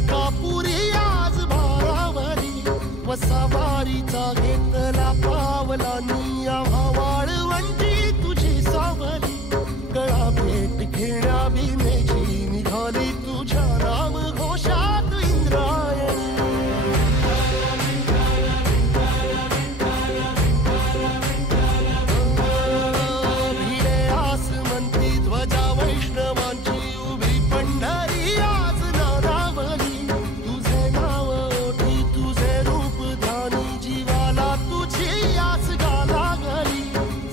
अंकापुरी आज भारावरी वसावारीचा घेतला पावला निया वाळवंटी तुझी सावली गळा भेट घेण्या भीमेची निघाली तुझ्या नाम घोषात इंद्रायणी भिडे आसमंती ध्वजा वैष्णवांची उभी पंढरी आज नारावली तुझे नाव ओठी तुझे रूप ध्यानी जीवाला तुझी आस गाला गली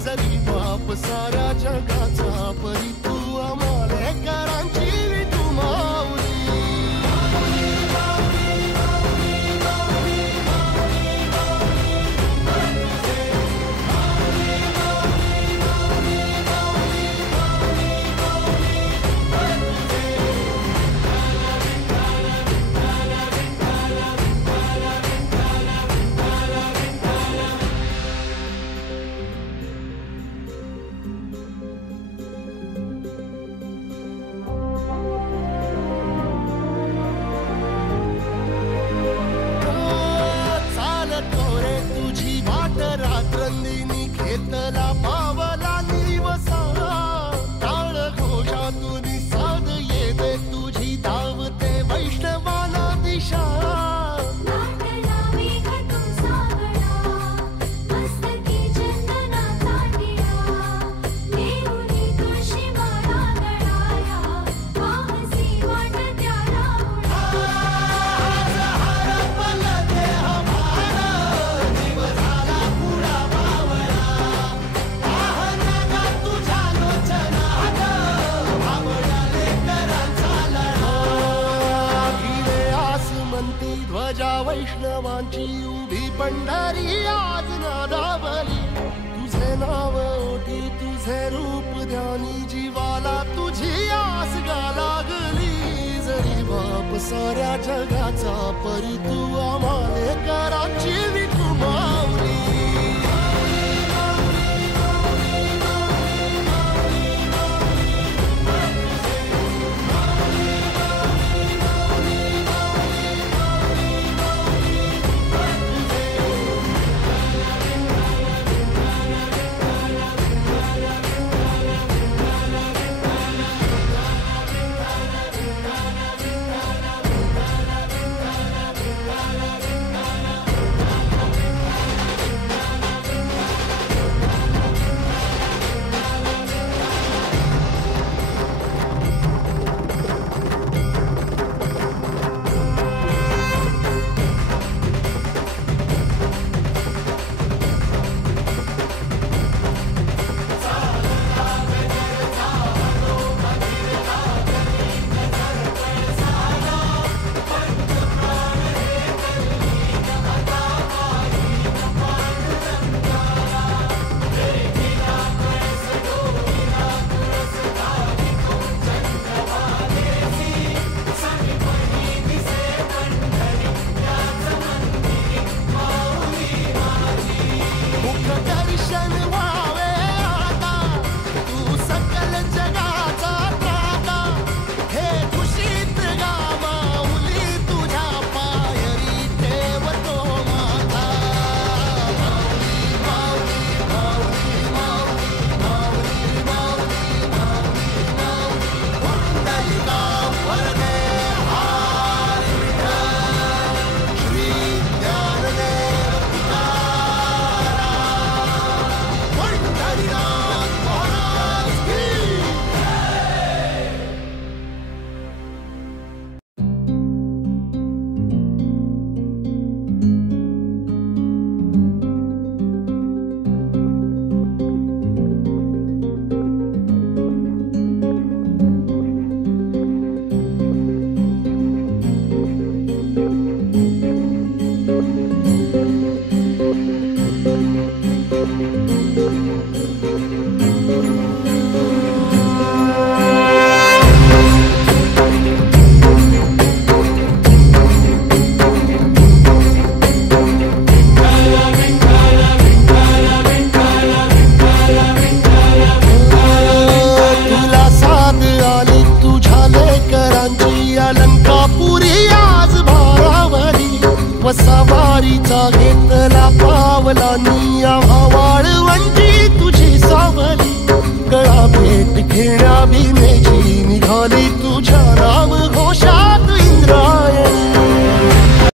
जरी बाप साऱ्या जगाचा परी तू आमालेकरांची विठू माऊली रात्रंदिनी घेतला पावला निवसा टाळ घोषातून साध येते तुझी धावते वैष्णवाला दिशा ध्वजा वैष्णवांची उभी पंढरी आज नादावली तुझे नाव ओठी तुझे रूप ध्यानी जीवाला तुझी आस गा लागली जरी बाप साऱ्या जगाचा परी तू आमालेकरांची